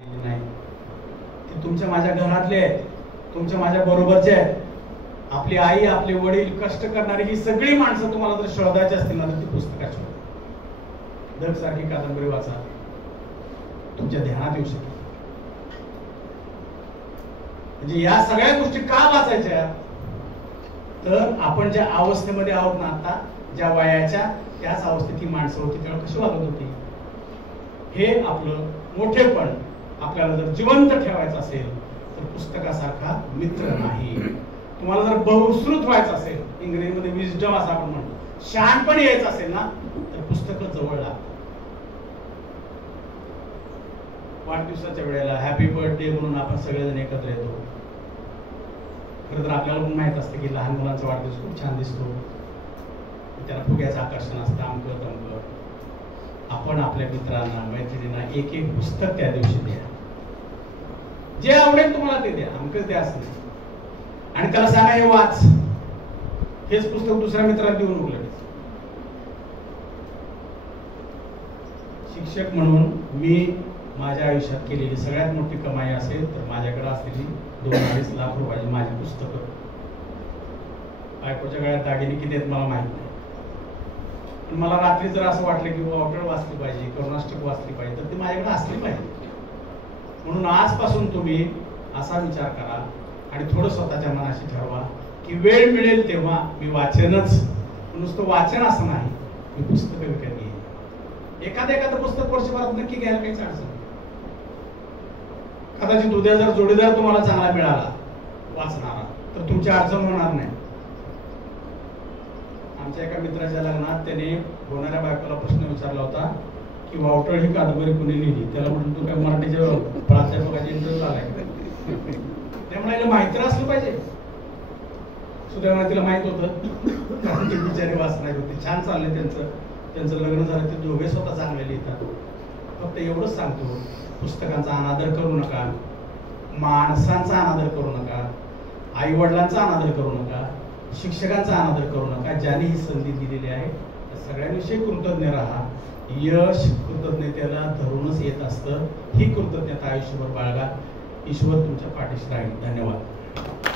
नाही, ते तुमच्या माझ्या घरातले आहेत, तुमच्या माझ्या बरोबरचे आहेत. आपली आई, आपले वडील, कष्ट करणारी ही सगळी माणसं तुम्हाला जर शोधायची असतील ना तर ती पुस्तकात शोधा. दग सारखी कादंबरी वाचा, तुमच्या ध्यानात येऊ शकेल. म्हणजे या सगळ्या गोष्टी का वाचायच्या? तर आपण ज्या अवस्थेमध्ये आहोत ना आता, ज्या वयाच्या, त्याच अवस्थेत ही माणसं होती तेव्हा कशी वागत होती, हे आपलं मोठेपण आपल्याला जर जिवंत ठेवायचं असेल तर पुस्तकासारखा मित्र नाही. तुम्हाला जर बहुश्रुत व्हायचं असेल, इंग्रजीमध्ये विजडम असं आपण म्हणतो, शहाणपण यायचं असेल ना तर पुस्तकं जवळ लावा. वाढदिवसाच्या वेळेला हॅपी बर्थडे म्हणून आपण सगळेजण एकत्र येतो. खरं तर आपल्याला पण माहित असतं की लहान मुलांचा वाढदिवस खूप छान दिसतो, त्याला फुग्याचं आकर्षण असतं, अमकं तमकं. आपण आपल्या मित्रांना, मैत्रिणींना एक एक पुस्तक त्या दिवशी द्या. जे आवडेल तुम्हाला ते द्या, अमकंच द्या असं नाही. आणि त्याला सांगा हे वाच. हेच पुस्तक दुसऱ्या मित्राला देऊन उघडलं. शिक्षक म्हणून मी माझ्या आयुष्यात केलेली सगळ्यात मोठी कमाई असेल तर माझ्याकडे असलेली 2-2.5 लाख रुपयाची माझी पुस्तकं. बायकोच्या गळ्यात दागिने किती आहेत मला माहित नाही, पण मला रात्री जर असं वाटलं की वावटळ वाचली पाहिजे, करुणाष्टक वाचली पाहिजे, तर ती माझ्याकडे असली पाहिजे. म्हणून आजपासून तुम्ही असा विचार करा आणि थोडं स्वतःच्या मनाशी ठरवा की वेळ मिळेल तेव्हा मी वाचेनच. नुसतं वाचन असं नाही, मी पुस्तकं विकत घेईन. एखादं पुस्तक वर्षभरात नक्की घ्यायला काहीच अडचण नाही. कदाचित उद्या जर जोडीदार तुम्हाला चांगला मिळाला वाचणारा तर तुमची अडचण होणार नाही. आमच्या एका मित्राच्या लग्नात त्याने होणाऱ्या बायकोला प्रश्न विचारला होता की वावटळ ही कादंबरी कुणी लिहिली. त्याला म्हटलं तू काय मराठीच्या प्राध्यापकाची इंटरव्ह्यू आलाय? त्यामुळे माहिती असलं पाहिजे. सुदैवाने तिला माहित होतं, कारण ते बिचारी वाचणार होते. छान चाललंय त्यांचं लग्न झालं. ते दोघे स्वतः चांगले लिहितात. फक्त एवढंच सांगतो, पुस्तकांचा अनादर करू नका, माणसांचा अनादर करू नका, आई वडिलांचा अनादर करू नका, शिक्षकांचा अनादर करू नका. ज्यांनी ही संधी दिलेली आहे त्या सगळ्यांविषयी कृतज्ञ राहा. यश कृतज्ञतेला धरूनच येत असतं. ही कृतज्ञता आयुष्यभर बाळगा. ईश्वर तुमच्या पाठीशी राहील. धन्यवाद.